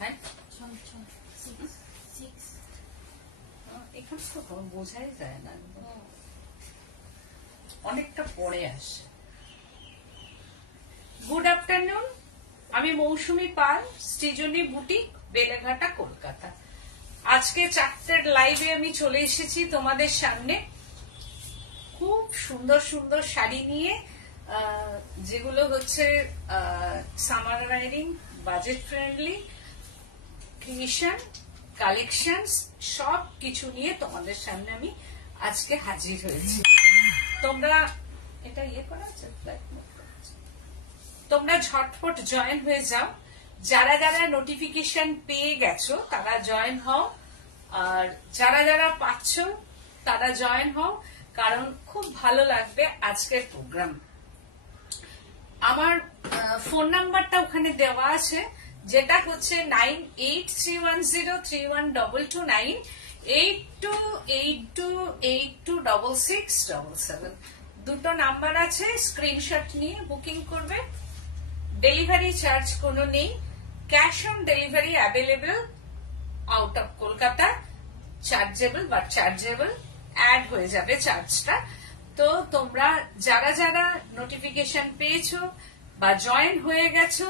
হ্যাঁ এখানে তো বোঝাই যায় না, অনেকটা পরে আসে। গুড আফটারনুন, আমি মৌসুমী পাল, সৃজনী বুটিক, বেলেঘাটা, কলকাতা। আজকে 4টের লাইভে আমি চলে এসেছি তোমাদের সামনে খুব সুন্দর সুন্দর শাড়ি নিয়ে, যেগুলো হচ্ছে summer wearing, budget friendly, creation, collections সব কিছু নিয়ে তোমাদের সামনে আমি আজকে হাজির হয়েছি। তোমরা এটা করা আছে, তোমরা ঝটফট জয়েন হয়ে যাও। যারা যারা নোটিফিকেশন পেয়ে গেছো তারা জয়েন হও, আর যারা যারা পাচ্ছ তারা জয়েন হও, কারণ খুব ভালো লাগবে আজকের প্রোগ্রাম। আমার ফোন নাম্বারটা ওখানে দেওয়া আছে, যেটা হচ্ছে 9831031229, 8282826677। দুটো নাম্বার আছে, স্ক্রিনশট নিয়ে বুকিং করবে। ডেলিভারি চার্জ কোনো নেই, cash on delivery available out of Kolkata, chargeable বা চার্জেবল অ্যাড হয়ে যাবে চার্জটা। তো তোমরা যারা যারা নোটিফিকেশন পেয়েছো বা জয়েন হয়ে গেছো,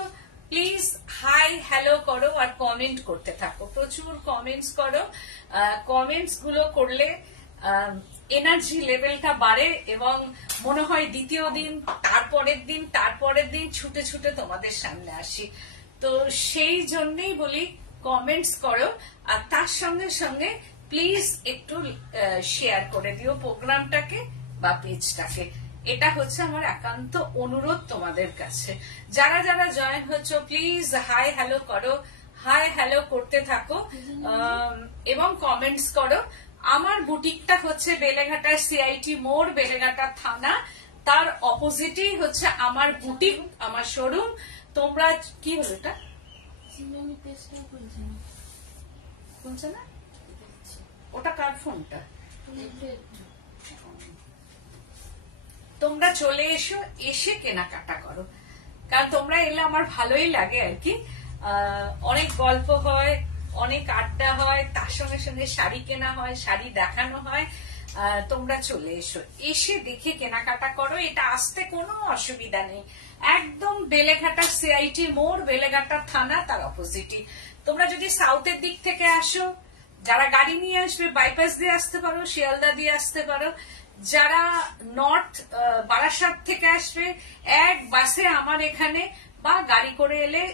প্লিজ হাই হ্যালো করো আর কমেন্ট করতে থাকো, প্রচুর কমেন্টস করো। কমেন্টস গুলো করলে এনার্জি লেভেলটা বাড়ে এবং মনে হয় দ্বিতীয় দিন, তারপরের দিন ছুটে ছুটে তোমাদের সামনে আসি। তো সেই জন্যই বলি কমেন্টস করো, আর তার সঙ্গে সঙ্গে প্লিজ একটু শেয়ার করে দিও প্রোগ্রামটাকে বা পেজটাকে। এটা হচ্ছে আমার একান্ত অনুরোধ তোমাদের কাছে। যারা যারা জয়েন হচ্ছ প্লিজ হাই হ্যালো করো, হাই হ্যালো করতে থাকো এবং কমেন্টস করো। আমার বুটিকটা হচ্ছে বেলেঘাটা সিআইটি মোড়, বেলেঘাটা থানা, তার অপোজিটই হচ্ছে আমার বুটিক, আমার শোরুম। তোমরা কি হলো এটা শুনছে না? ওটা কার ফোনটা? তোমরা চলে এসো, এসে কেনাকাটা করো, কারণ তোমরা এলে আমার ভালোই লাগে আর কি। অনেক গল্প হয়, অনেক আড্ডা হয়, তার সঙ্গে সঙ্গে শাড়ি কেনা হয়, শাড়ি দেখানো হয়। তোমরা চলে এসো, এসে দেখে কেনাকাটা করো। এটা আসতে কোনো অসুবিধা নেই, একদম বেলেঘাটা সিআইটি মোড়, বেলেঘাটা থানা, তার অপোজিটই। তোমরা যদি সাউথের দিক থেকে আসো, যারা গাড়ি নিয়ে আসবে বাইপাস দিয়ে আসতে পারো, শিয়ালদা দিয়ে আসতে পারো। যারা নর্থ বারাসাত থেকে আসবে এক বাসে আমার এখানে, বা গাড়ি করে এলে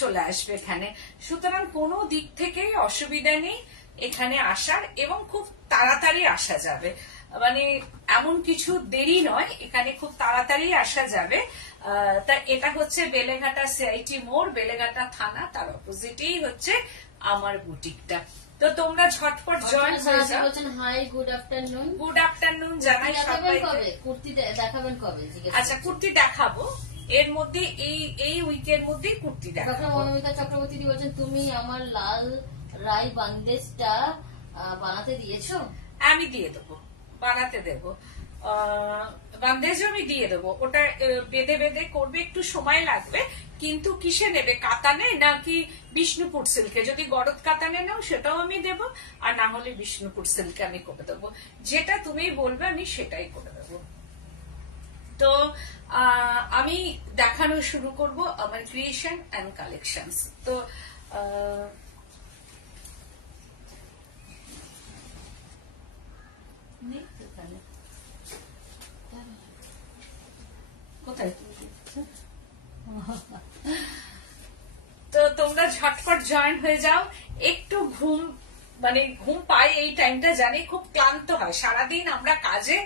চলে আসবে এখানে। সুতরাং কোনো দিক থেকেই অসুবিধা নেই এখানে আসার, এবং খুব তাড়াতাড়ি আসা যাবে, মানে এমন কিছু দেরি নয়, এখানে খুব তাড়াতাড়ি আসা যাবে। তা এটা হচ্ছে বেলেঘাটা সিআইটি মোড়, বেলেঘাটা থানা, তার অপোজিটেই হচ্ছে আমার বুটিকটা। তো তোমরা ঝটপট জয়েন হয়ে যাও। Hi good afternoon. Good afternoon জানাই সবাইকে। কুর্তি দেখাবেন কবে? আচ্ছা, কুর্তি দেখাবো এর মধ্যে, এই উইকের মধ্যেই কুর্তি দেখাবো। মনোমিতা চক্রবর্তী বলছেন, তুমি আমার লাল রাই বান্দেজটা বানাতে দিয়েছো? আমি দিয়ে দেবো, বানাতে দেবো, বান্দেজও আমি দিয়ে দেবো। ওটা বেঁধে বেঁধে করবে, একটু সময় লাগবে। কিন্তু কিসে নেবে, কাতানে নাকি বিষ্ণুপুর সিল্কে? যদি গরদ কাতানে নাও সেটাও আমি দেবো, আর না হলে বিষ্ণুপুর সিল্কে আমি করে দেবো। যেটা তুমি বলবে আমি সেটাই করে দেবো। তো আমি দেখানো শুরু করব আমার ক্রিয়েশন এন্ড কালেকশনস। তো কোথায়? তো তোমরা ঝটপট জয়েন হয়ে যাও। একটু ঘুম পাই এই টাইমটা, জানি খুব ক্লান্ত হয় সারাদিন, আমরা কাজে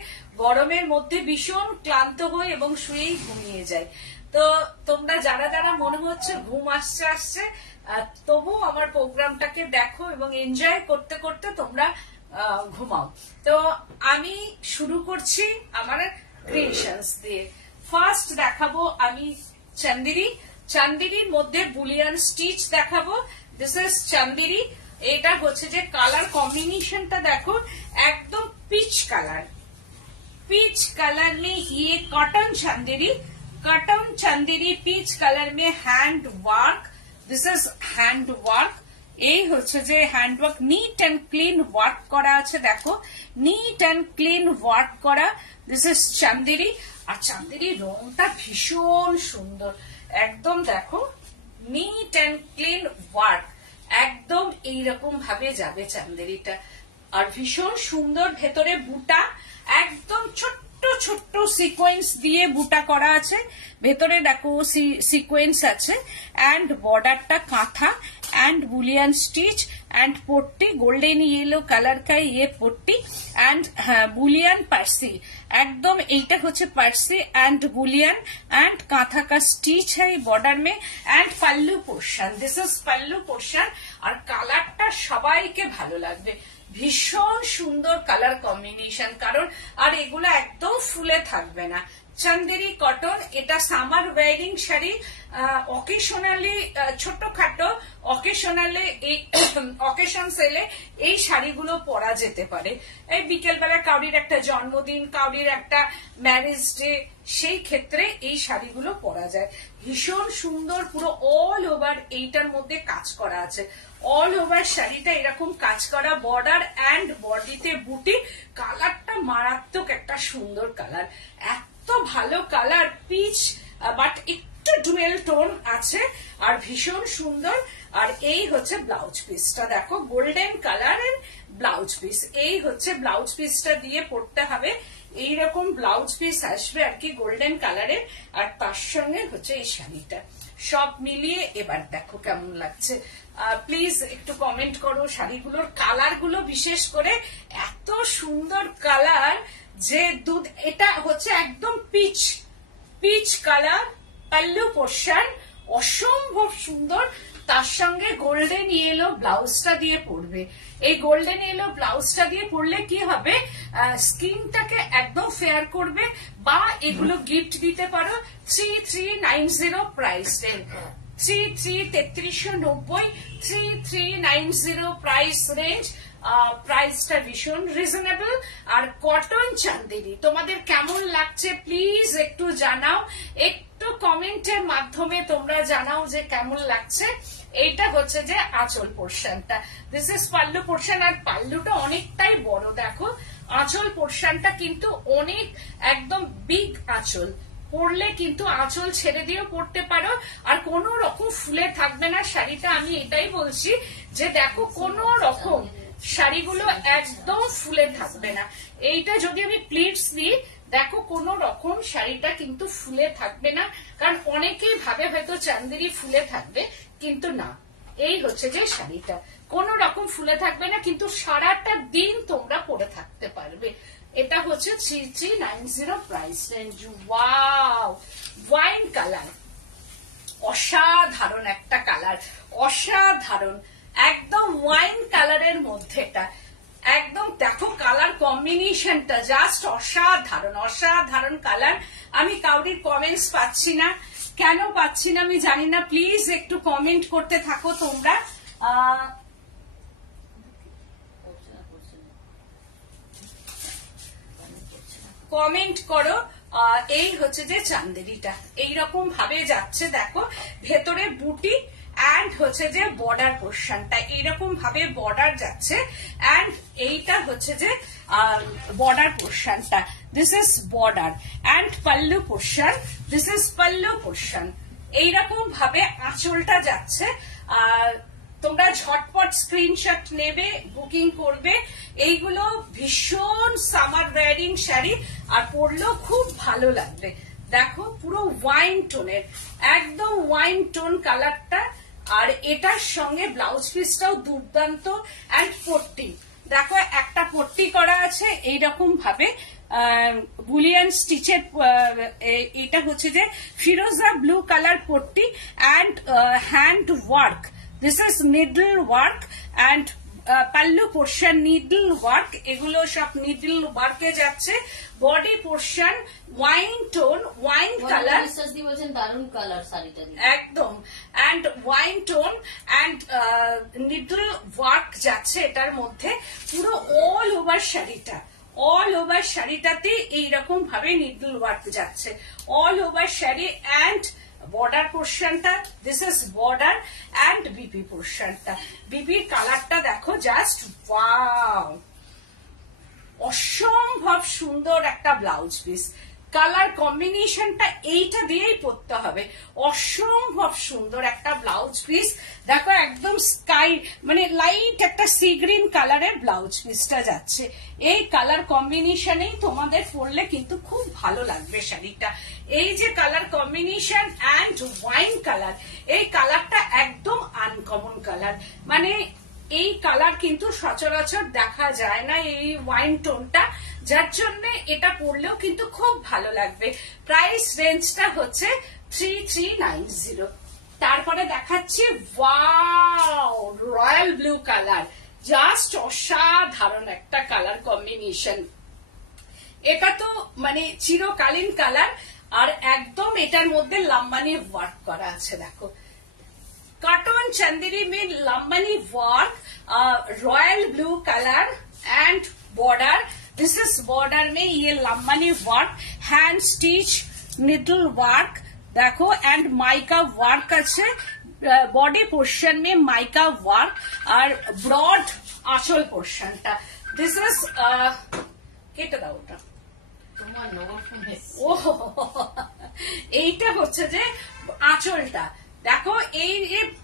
গরমের মধ্যে ভীষণ ক্লান্ত হই এবং শুয়েই ঘুমিয়ে যাই। তো তোমরা যারা যারা মনে হচ্ছে ঘুম আসছে, তবু আমার প্রোগ্রামটাকে দেখো এবং এনজয় করতে করতে তোমরা ঘুমাও। তো আমি শুরু করছি আমার ক্রিয়েশনস দিয়ে। ফার্স্ট দেখাবো আমি চান্দেরির মধ্যে বুলিয়ান স্টিচ দেখাবো। This is Chanderi. এটা হচ্ছে যে কালার কম্বিনেশনটা দেখো, একদম পিচ কালার में ये कॉटन चंदेरी पीच कलर में hand work this is hand work. এই হচ্ছে যে hand work, neat and clean work করা আছে, দেখো নিট অ্যান্ড ক্লিন ওয়ার্ক করা। This is Chanderi. আর চান্দেরি রংটা ভীষণ সুন্দর, একদম দেখো নিট অ্যান্ড ক্লিন ওয়ার্ক, একদম এইরকম ভাবে যাবে চান্দেরিটা। আর ভীষণ সুন্দর, ভেতরে বুটা একদম ছোট্ট ছোট্ট সিকোয়েন্স দিয়ে বুটা করা আছে, ভেতরে দেখো সিকোয়েন্স আছে, অ্যান্ড বর্ডারটা কাঁথা and bullion stitch and Patti golden yellow colour কা ইয়ে পট্টি and bullion পার্সি, একদম এইটা হচ্ছে পার্সি and bullion and কাঁথা কা স্টিচ है बॉर्डर में and pallu portion. This is pallu portion. আর কালারটা সবাইকে ভালো লাগবে, ভীষণ সুন্দর কালার কম্বিনেশন। কারণ আর এগুলো একদম ফুলে থাকবে না। চান্দেরি কটন, এটা সামার ওয়ারিং শাড়ি, অকেশনালি ছোটখাটো অকেশনালি এই অকেশন সেলে এই শাড়িগুলো পরা যেতে পারে। এই বিকেলবেলা কাউরির একটা জন্মদিন, কাউরির একটা ম্যারেজ ডে, সেই ক্ষেত্রে এই শাড়িগুলো পরা যায়। ভীষণ সুন্দর, পুরো অল ওভার এইটার মধ্যে কাজ করা আছে। অল ওভার শাড়িটা এরকম কাজ করা, বর্ডার অ্যান্ড বডিতে বুটি। কালারটা মারাত্মক একটা সুন্দর কালার, এত ভালো কালার, পিচ বাট একটু ডুয়েল টোন আছে আর ভীষণ সুন্দর। আর এই হচ্ছে ব্লাউজ পিসটা, দেখো গোল্ডেন কালারের ব্লাউজ পিস। এই হচ্ছে ব্লাউজ পিসটা দিয়ে পড়তে হবে, এইরকম ব্লাউজ পিস আসবে আর কি গোল্ডেন কালারের। আর তার সঙ্গে হচ্ছে এই শাড়িটা, সব মিলিয়ে এবার দেখো কেমন লাগছে। প্লিজ একটু কমেন্ট করো। শাড়িগুলোর কালার গুলো বিশেষ করে এত সুন্দর কালার যে দুধ, এটা হচ্ছে একদম peach peach colour, pallu portion অসম্ভব সুন্দর। তার সঙ্গে গোল্ডেন ইয়েলো ব্লাউজটা দিয়ে পরবে। এই গোল্ডেন ইয়েলো ব্লাউজটা দিয়ে পরলে কি হবে, স্কিনটাকে একদম ফেয়ার করবে। বা এগুলো গিফট দিতে পারো। 3390 প্রাইস রেঞ্জ, 3390, 3390 প্রাইস রেঞ্জ। প্রাইসটা ভীষণ রিজনেবল। আর কটন চান্দেরি তোমাদের কেমন লাগছে প্লিজ একটু জানাও, একটু কমেন্টের মাধ্যমে তোমরা জানাও যে কেমন লাগছে। এইটা হচ্ছে যে আঁচল পোর্শনটা, দিস ইজ পাল্লু পোর্শন। আর পাল্লুটা অনেকটাই বড়, দেখো আঁচল পোর্শনটা কিন্তু অনেক একদম বিগ আঁচল। পরলে কিন্তু আঁচল ছেড়ে দিয়েও পরতে পারো, আর কোনো রকম ফুলে থাকবে না শাড়িটা। আমি এটাই বলছি যে দেখো কোনো রকম শাড়িগুলো একদম ফুলে থাকবে না। এইটা যদি আমি প্লিটস দিই, দেখো কোনো রকম শাড়িটা কিন্তু ফুলে থাকবে না। কারণ অনেকেই ভাবে হয়তো চান্দেরি ফুলে থাকবে, কিন্তু না। এই হচ্ছে যে শাড়িটা কোনো রকম ফুলে থাকবে না, কিন্তু সারাটা দিন তোমরা পরে থাকতে পারবে। এটা হচ্ছে 3390 price range. Wow, wine colour, অসাধারণ একটা কালার, অসাধারণ একদম ওয়াইন কালারের মধ্যে। এটা একদম দেখো কালার কম্বিনেশনটা জাস্ট অসাধারণ, অসাধারণ কালার। আমি কাউরির কমেন্টস পাচ্ছি না, কেন পাচ্ছি না আমি জানি না। প্লিজ একটু কমেন্ট করতে থাকো তোমরা, কমেন্ট করো। এই হচ্ছে যে চান্দেরিটা এইরকম ভাবে যাচ্ছে, দেখো ভেতরে বুটি অ্যান্ড হচ্ছে যে বর্ডার পোর্শনটা এইরকম ভাবে বর্ডার যাচ্ছে। অ্যান্ড এইটা হচ্ছে যে বর্ডার পোর্শনটা, this is border and pallu portion, this is pallu portion. এইরকম ভাবে আঁচলটা যাচ্ছে। আর তোমরা ঝটপট স্ক্রিনশট নেবে, বুকিং করবে। এইগুলো ভীষণ সামার ওয়্যারিং শাড়ি, আর পরলেও খুব ভালো লাগবে। দেখো পুরো ওয়াইন টোনের, একদম ওয়াইন টোন কালারটা। আর এটার সঙ্গে ব্লাউজ পিসটাও দুর্দান্ত। অ্যান্ড পট্টি দেখো, একটা পট্টি করা আছে এইরকম ভাবে বুলিয়ান স্টিচের। এটা হচ্ছে যে ফিরোজা ব্লু কালার পট্টি and hand work, this is needle work and pallu portion needle work. এগুলো সব নিডল ওয়ার্কে যাচ্ছে। Body portion wine tone, wine colour, দারুণ কালার শাড়িটা একদম। And wine tone and needle work যাচ্ছে এটার মধ্যে। পুরো অল ওভার শাড়িটা, অল ওভার শাড়িটাতে এইরকম ভাবে নিডল ওয়ার্ক যাচ্ছে all over sari. And border পোর্শনটা, this is border and BP পোর্শনটা। বিপির কালারটা দেখো জাস্ট ওয়াও, অসম্ভব সুন্দর একটা ব্লাউজ পিস। কালার কম্বিনেশনটা এইটা দিয়েই পরতে হবে, অসম্ভব সুন্দর একটা ব্লাউজ পিস। দেখো একদম স্কাই মানে লাইট একটা সি গ্রিন কালারের ব্লাউজ পিসটা যাচ্ছে। এই কালার কম্বিনেশনেই তোমাদের পরলে কিন্তু খুব ভালো লাগবে শাড়িটা। এই যে colour combination and wine colour, এই কালারটা একদম আনকমন কালার, মানে এই কালার কিন্তু সচরাচর দেখা যায় না, এই ওয়াইন টোনটা, যার জন্য এটা পরলেও কিন্তু খুব ভালো লাগবে। প্রাইস রেঞ্জটা হচ্ছে 3390। তারপরে দেখাচ্ছি wow, royal blue colour, just অসাধারণ একটা কালার কম্বিনেশন। এটা তো মানে চিরকালীন কালার, আর একদম এটার মধ্যে লাম্বানি ওয়ার্ক করা আছে। দেখো कॉटन चंदेरी में Lambani work, royal blue colour and border, this is border में ये Lambani work, hand stitch needle work देखो एंड माइका वर्क আছে, बॉडी पोर्शन में माइका वर्क और ब्रॉड आंचल पोर्शनটা, दिस इज কেটে দাও ওটা তোমার নগর ফোনে। ও এইটা হচ্ছে যে আঁচলটা দেখো, এই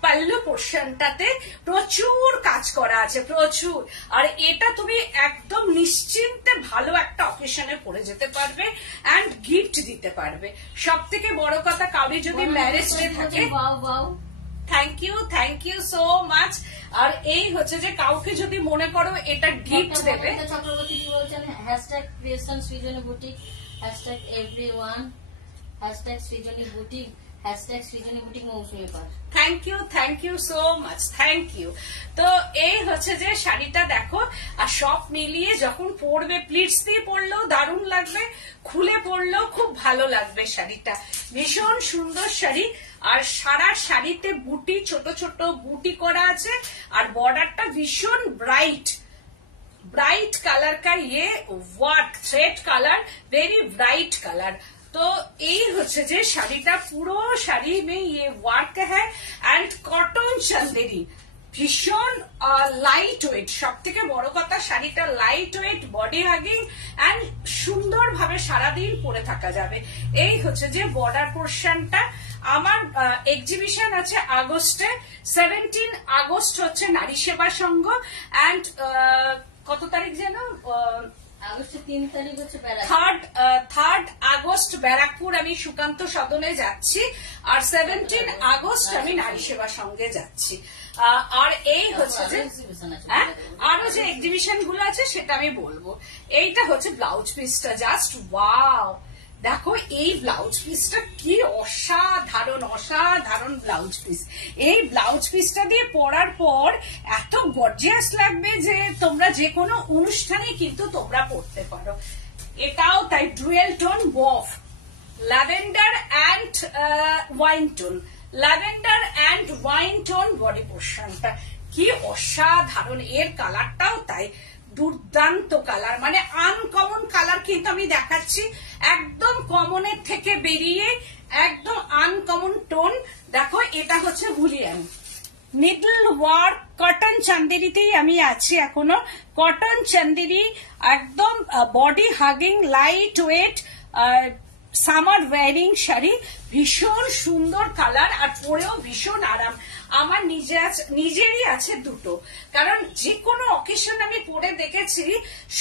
পাল্লু পোর্শনটাতে প্রচুর কাজ করা আছে, প্রচুর। আর এটা তুমি একদম নিশ্চিন্তে ভালো একটা অকেশনে পরে যেতে পারবে এন্ড গিফট দিতে পারবে। সব থেকে বড় কথা, কাউরি যদি ম্যারেজ ডে থাকে, থ্যাংক ইউ সো মাচ। আর এই হচ্ছে যে কাউকে যদি মনে করো এটা গিফট দেবে, চক্রবর্তী কি বলছেন, hashtag creation Srijani boutique, hashtag everyone, hashtag Srijani boutique, hashtag Srijani boutique Mousumi Pal. Thank you so much, thank you. তো এই হচ্ছে যে শাড়িটা দেখো, আর সব মিলিয়ে যখন পরবে, প্লিটস দিয়ে পরলেও দারুণ লাগবে, খুলে পরলেও খুব ভালো লাগবে শাড়িটা। ভীষণ সুন্দর শাড়ি, আর সারা শাড়িতে বুটি, ছোট ছোট বুটি করা আছে, আর বর্ডারটা ভীষণ ब्राइट कलर का ये work, thread colour, very bright colour. तो এই হচ্ছে যে শাড়িটা, পুরো শাড়ি মে ये वर्क है एंड कॉटन चंदेरी, ভীষণ লাইট ওয়েট। সব থেকে বড় কথা, শাড়িটা light weight, body hugging and সুন্দর ভাবে সারাদিন পরে থাকা যাবে। এই হচ্ছে যে বর্ডার পোর্শনটা। আমার এক্সিবিশন আছে আগস্টে, 17 আগস্ট হচ্ছে নারী সেবা সংঘ, এন্ড কত তারিখ যেন, আগস্টের 3 তারিখ হচ্ছে থার্ড আগস্ট ব্যারাকপুর আমি সুকান্ত সদনে যাচ্ছি, আর 17 আগস্ট আমি নারী সেবা সঙ্গে যাচ্ছি। আর এই হচ্ছে যে আরো যে এক্সিবিশন গুলো আছে সেটা আমি বলবো। এইটা হচ্ছে ব্লাউজ পিসটা, জাস্ট ওয়াও, দেখো এই ব্লাউজ পিসটা কি অসাধারণ ব্লাউজ পিস। এই ব্লাউজ পিসটা দিয়ে পরার পর এত গর্জিয়াস লাগবে যে তোমরা যে কোনো অনুষ্ঠানে কিন্তু তোমরা পরতে পারো। এটাও তাই, dual tone বফ, lavender and wine tone, lavender and wine tone body পোর্শনটা কি অসাধারণ। এর কালারটাও তাই দুর্দান্ত কালার, মানে আনকমন কালার কিন্তু আমি দেখাচ্ছি, একদম কমনের থেকে বেরিয়ে একদম আনকমন টোন। দেখো এটা হচ্ছে হুলিয়ান নিডল ওয়ার্ক, কটন চান্দেরিতেই আমি আছি এখনো, কটন চান্দেরি, একদম body hugging, light weight, summer wearing sari, ভীষণ সুন্দর কালার, আর পরেও ভীষণ আরাম। আমার নিজেরই আছে দুটো, কারণ যে কোনো অকেশন আমি পরে দেখেছি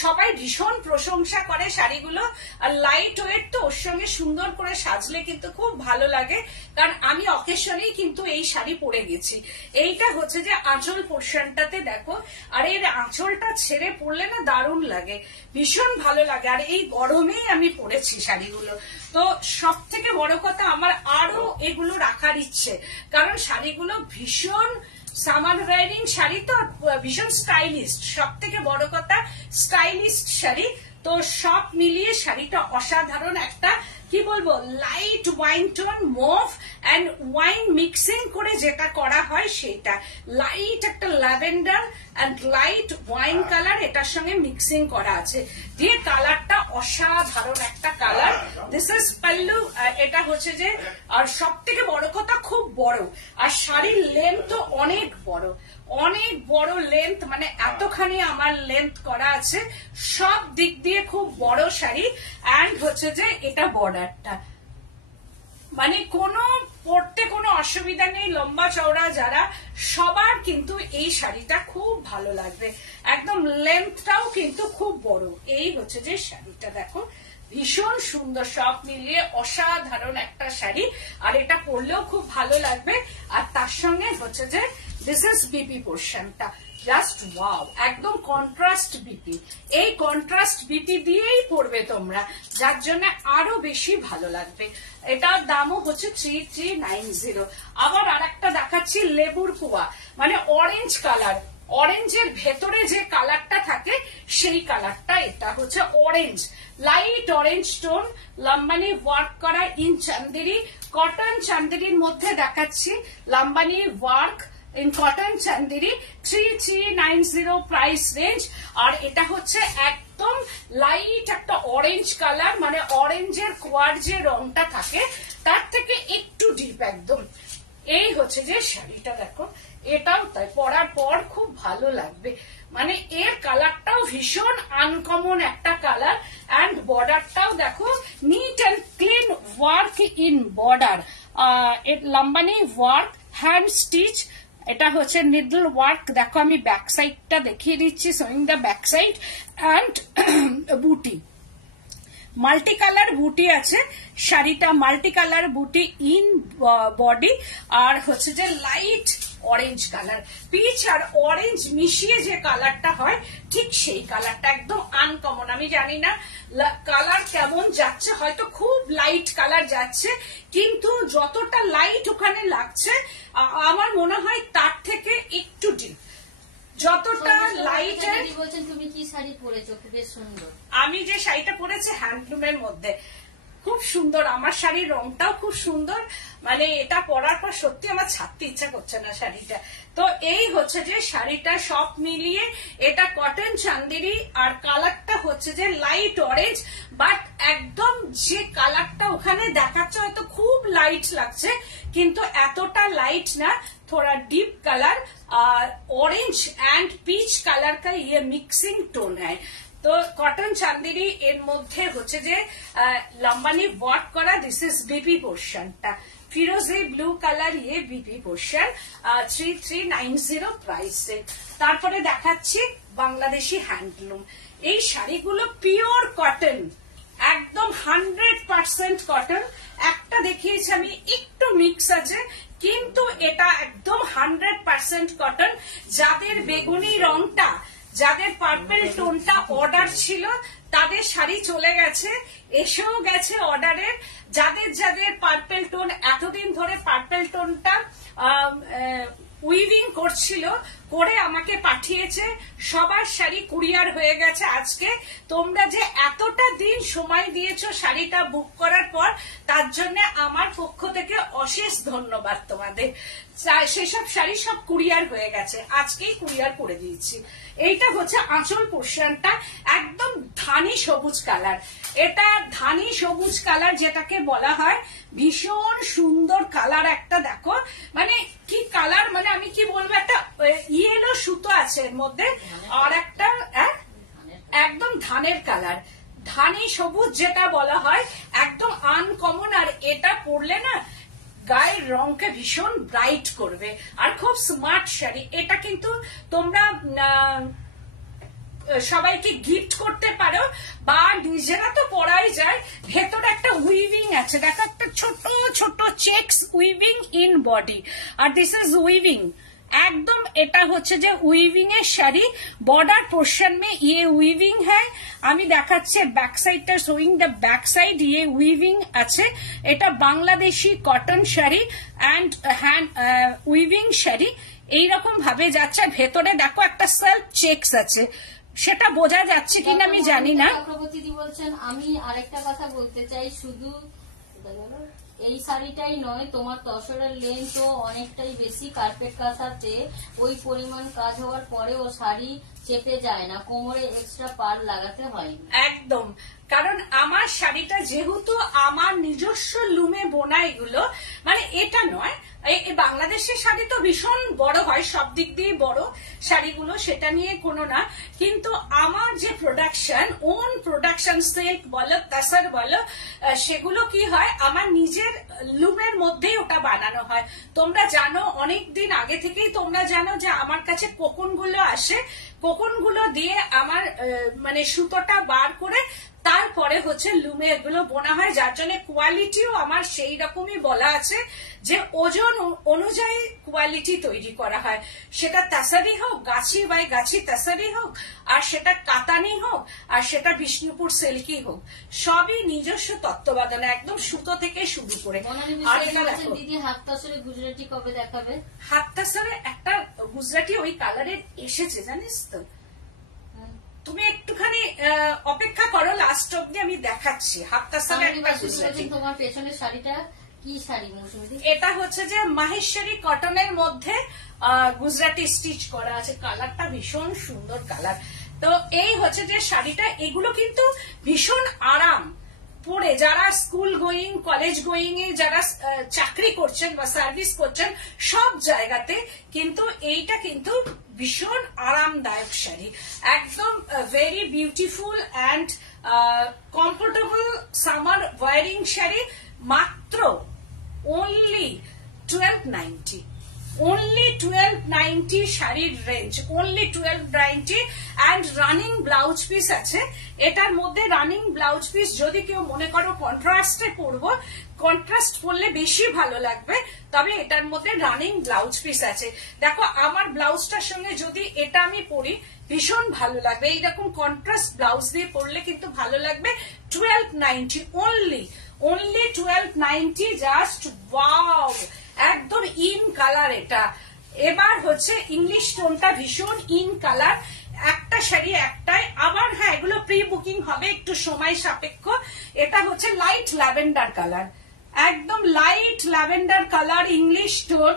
সবাই ভীষণ প্রশংসা করে শাড়িগুলো, আর লাইট ওয়েট তো ওর সঙ্গে সুন্দর করে সাজলে কিন্তু খুব ভালো লাগে, কারণ আমি অকেশনেই কিন্তু এই শাড়ি পরে গেছি। এইটা হচ্ছে যে আঁচল পোর্শনটাতে দেখো, আর এর আঁচলটা ছেড়ে পরলে না দারুণ লাগে, ভীষণ ভালো লাগে, আর এই গরমেই আমি পরেছি শাড়িগুলো। তো সব থেকে বড় কথা, আমার আরো এগুলো রাখার ইচ্ছে, কারণ শাড়িগুলো ভীষণ সামার ওয়ারিং শাড়ি, তো ভীষণ স্টাইলিস্ট, সব থেকে বড় কথা স্টাইলিস্ট শাড়ি। তো সব মিলিয়ে শাড়িটা অসাধারণ একটা কি বলবো light wine tone mauve and wine mixing করে যেটা করা হয় সেটা লাইট একটা lavender and light wine colour এটার সঙ্গে মিক্সিং করা আছে দিয়ে কালারটা অসাধারণ একটা কালার। দিস ইজ পাল্লু, এটা হচ্ছে যে আর সব থেকে বড় কথা খুব বড় আর শাড়ির লেন্থ তো অনেক বড়, অনেক বড় লেন্থ, মানে এতখানি আমার লেন্থ করা আছে, সব দিক দিয়ে খুব বড় শাড়ি এন্ড হচ্ছে যে এটা বর্ডারটা মানে কোনো পরতে কোনো অসুবিধা নেই, লম্বা চওড়া যারা সবার কিন্তু এই শাড়িটা খুব ভালো লাগবে, একদম লেন্থটাও কিন্তু খুব বড়। এই হচ্ছে যে শাড়িটা দেখো ভীষণ সুন্দর, সব মিলিয়ে অসাধারণ একটা শাড়ি আর এটা পরলেও খুব ভালো লাগবে। আর তার সঙ্গে হচ্ছে যে দিস ইজ বিপি পোর্শনটা জাস্ট ওয়াও, একদম কন্ট্রাস্ট বিপি, এই কন্ট্রাস্ট বিপি দিয়েই পরবে তোমরা, যার জন্য আরো বেশি ভালো লাগবে। এটার দামও হচ্ছে 3390। আবার আরেকটা দেখাচ্ছি লেবুর কুয়া, মানে অরেঞ্জ কালার, অরেঞ্জের ভেতরে যে কালারটা থাকে সেই কালারটা, এটা হচ্ছে orange, light orange tone, Lambani work করা ইন চান্দেরি, কটন চান্দেরির মধ্যে দেখাচ্ছি Lambani work in cotton Chanderi, 3390 price range. আর এটা হচ্ছে একদম লাইট একটা অরেঞ্জ কালার, মানে অরেঞ্জের কোয়ার যে রংটা থাকে তার থেকে একটু ডিপ একদম। এই হচ্ছে যে শাড়িটা দেখো, এটাও তাই পরার পর খুব ভালো লাগবে, মানে এর কালারটাও ভীষণ আনকমন একটা কালার এন্ড বর্ডারটাও দেখো neat and clean work in border, Lambani work hand stitch, এটা হচ্ছে নিডল ওয়ার্ক। দেখো আমি ব্যাক সাইডটা দেখিয়ে দিচ্ছি, showing the back side and buti, multi colour buti আছে শাড়িটা, multi colour buti in body আর হচ্ছে যে লাইট অরেঞ্জ কালার, পিচ আর অরেঞ্জ মিশিয়ে যে কালারটা হয় ঠিক সেই কালারটা, একদম আনকমন। আমি জানি না কালার কেমন যাচ্ছে, হয়তো খুব লাইট কালার যাচ্ছে, কিন্তু যতটা লাইট ওখানে লাগছে আমার মনে হয় তার থেকে একটু ডিপ, যতটা লাইট। বলছেন তুমি কি শাড়ি পরেছো, বেশ সুন্দর। আমি যে শাড়িটা পরেছি হ্যান্ডলুমের মধ্যে, খুব সুন্দর, আমার শাড়ির রংটাও খুব সুন্দর, মানে এটা পরার পর সত্যি আমার ছাড়তে ইচ্ছা করছে না শাড়িটা। তো এই হচ্ছে যে শাড়িটা সব মিলিয়ে, এটা কটন চান্দেরি আর কালারটা হচ্ছে যে লাইট অরেঞ্জ, বাট একদম যে কালারটা ওখানে দেখাচ্ছে হয়তো খুব লাইট লাগছে, কিন্তু এতটা লাইট না, थोड़ा deep colour orange and peach colour का ये मिक्सिंग टोन है। तो कटन चांदेरी एर मध्य होच्छे जे लम्बानी वर्क करा, दिस इज बीपी पोर्शनटा, फिरोजी ब्लू कलर ये बीपी पोर्शन, 3390 प्राइस से। तारपरे देखाচ্ছি বাংলাদেশি হ্যান্ডলুম, এই শাড়িগুলো পিওর কটন, একদম 100% কটন। একটা দেখিয়েছি আমি একটু মিক্স আছে, কিন্তু এটা একদম 100% কটন। যাদের বেগুনি রংটা, যাদের পার্পল টোনটা অর্ডার ছিল তাদের শাড়ি চলে গেছে, এসেও গেছে অর্ডারের। যাদের যাদের পার্পল টোন, এতদিন ধরে পার্পল টোনটা উইভিং করছিল, করে আমাকে পাঠিয়েছে, সবার শাড়ি কুরিয়ার হয়ে গেছে আজকে। তোমরা যে এতটা দিন সময় দিয়েছো শাড়িটা বুক করার পর, তার জন্য আমার পক্ষ থেকে অশেষ ধন্যবাদ তোমাদের। সেসব শাড়ি সব কুরিয়ার হয়ে গেছে, আজকেই কুরিয়ার করে দিয়েছি। এইটা হচ্ছে আঁচল পোর্শনটা, একদম ধানি সবুজ কালার, এটা ধানি সবুজ কালার যেটাকে বলা হয়, ভীষণ সুন্দর কালার একটা। দেখো মানে কি কালার, মানে আমি কি বলবো, একটা ইয়েলো সুতো আছে এর মধ্যে, আর একটা একদম ধানের কালার, ধানি সবুজ যেটা বলা হয়, একদম আনকমন। আর এটা পরলে না গায়ের রংকে ভীষণ ব্রাইট করবে আর খুব স্মার্ট শাড়ি। এটা কিন্তু তোমরা সবাইকে গিফট করতে পারো বা নিজেরা তো পরাই যায়। ভেতরে একটা উইভিং আছে, দেখো একটা ছোট ছোট চেকস উইভিং ইন বডি, আর দিস ইজ উইভিং, एकदम এটা হচ্ছে যে উইভিং এর শাড়ি। বর্ডার পোর্শন में ये উইভিং है, আমি দেখাচ্ছি ব্যাক সাইডটা, শোয়িং দ্য ব্যাক সাইড, ये উইভিং আছে। এটা Bangladeshi cotton sari and hand weaving sari, এইরকম ভাবে যাচ্ছে। ভেতরে দেখো একটা সেলফ চেকস আছে, সেটা বোঝা যাচ্ছে কিনা আমি জানি না। চক্রবর্তী বলছেন, আমি আরেকটা কথা বলতে চাই, শুধু এই শাড়িটাই নয়, তোমার তসরের লেন্থও অনেকটাই বেশি, কার্পেট কাঁথাতে ওই পরিমাণ কাজ হওয়ার পরেও শাড়ি চেপে যায় না, কোমরে এক্সট্রা পার লাগাতে হয়। একদম, কারণ আমার শাড়িটা যেহেতু আমার নিজস্ব লুমে বোনা, এগুলো মানে এটা নয়, বাংলাদেশের শাড়ি তো ভীষণ বড় হয়, সব দিক দিয়ে বড় শাড়িগুলো, সেটা নিয়ে কোনো না, কিন্তু আমার যে প্রোডাকশন, ওন প্রোডাকশন, সিল্ক বলো, তাসার বলো, সেগুলো কি হয় আমার নিজের লুমের মধ্যেই ওটা বানানো হয়। তোমরা জানো, অনেক দিন আগে থেকেই তোমরা জানো যে আমার কাছে কোকনগুলো আসে, কোকনগুলো দিয়ে আমার মানে সুতোটা বার করে তারপরে হচ্ছে লুমে এগুলো বোনা হয়, যার জন্য কোয়ালিটিও আমার সেই রকমই বলা আছে যে ওজন অনুযায়ী কোয়ালিটি তৈরি করা হয়। সেটা তাসারি হোক, গাছি বাই গাছি তাসারি হোক, আর সেটা কাতানি হোক, আর সেটা বিষ্ণুপুর সিল্কি হোক, সবই নিজস্ব তত্ত্বাবধানে, একদম সুতো থেকে শুরু করে। দিদি হাত তাসরে গুজরাটি কবে দেখাবে? হাত তাসরে একটা গুজরাটি ওই কালারের এসেছে, জানিস তো, তুমি একটুখানি অপেক্ষা করো, লাস্ট অব্দি আমি দেখাচ্ছি। হাত তাসরে একটা গুজরাটি। তোমার পেছনের শাড়িটা কি শাড়ি মৌসুমী? এটা হচ্ছে যে মাহেশ্বরী কটনের মধ্যে গুজরাটি স্টিচ করা আছে, কালারটা ভীষণ সুন্দর কালার। তো এই হচ্ছে যে শাড়িটা, এগুলো কিন্তু ভীষণ আরাম পরে, যারা স্কুল গোয়িং, কলেজ গোয়িং এ যারা চাকরি করছেন বা সার্ভিস করছেন, সব জায়গাতে কিন্তু এইটা কিন্তু ভীষণ আরামদায়ক শাড়ি, একদম very beautiful and comfortable summer wearing sari. মাত্র only 1290, only 1290 শাড়ির রেঞ্জ, only 1290, and running blouse piece আছে এটার মধ্যে। রানিং ব্লাউজ পিস যদি কেউ মনে করো কন্ট্রাস্টে পরবো, কন্ট্রাস্ট পরলে বেশি ভালো লাগবে, তবে এটার মধ্যে রানিং ব্লাউজ পিস আছে। দেখো আমার ব্লাউজটার সঙ্গে যদি এটা আমি পরি ভীষণ ভালো লাগবে, এইরকম কন্ট্রাস্ট ব্লাউজ দিয়ে পরলে কিন্তু ভালো লাগবে। 1290 only 1290, জাস্ট ওয়াও, একদম ইন কালার এটা। এবার হচ্ছে ইংলিশ টোনটা ভীষণ ইন কালার, একটা শাড়ি একটাই, আবার হ্যাঁ এগুলো প্রি বুকিং হবে, একটু সময় সাপেক্ষ। এটা হচ্ছে লাইট ল্যাভেন্ডার কালার, একদম light lavender colour, English tone.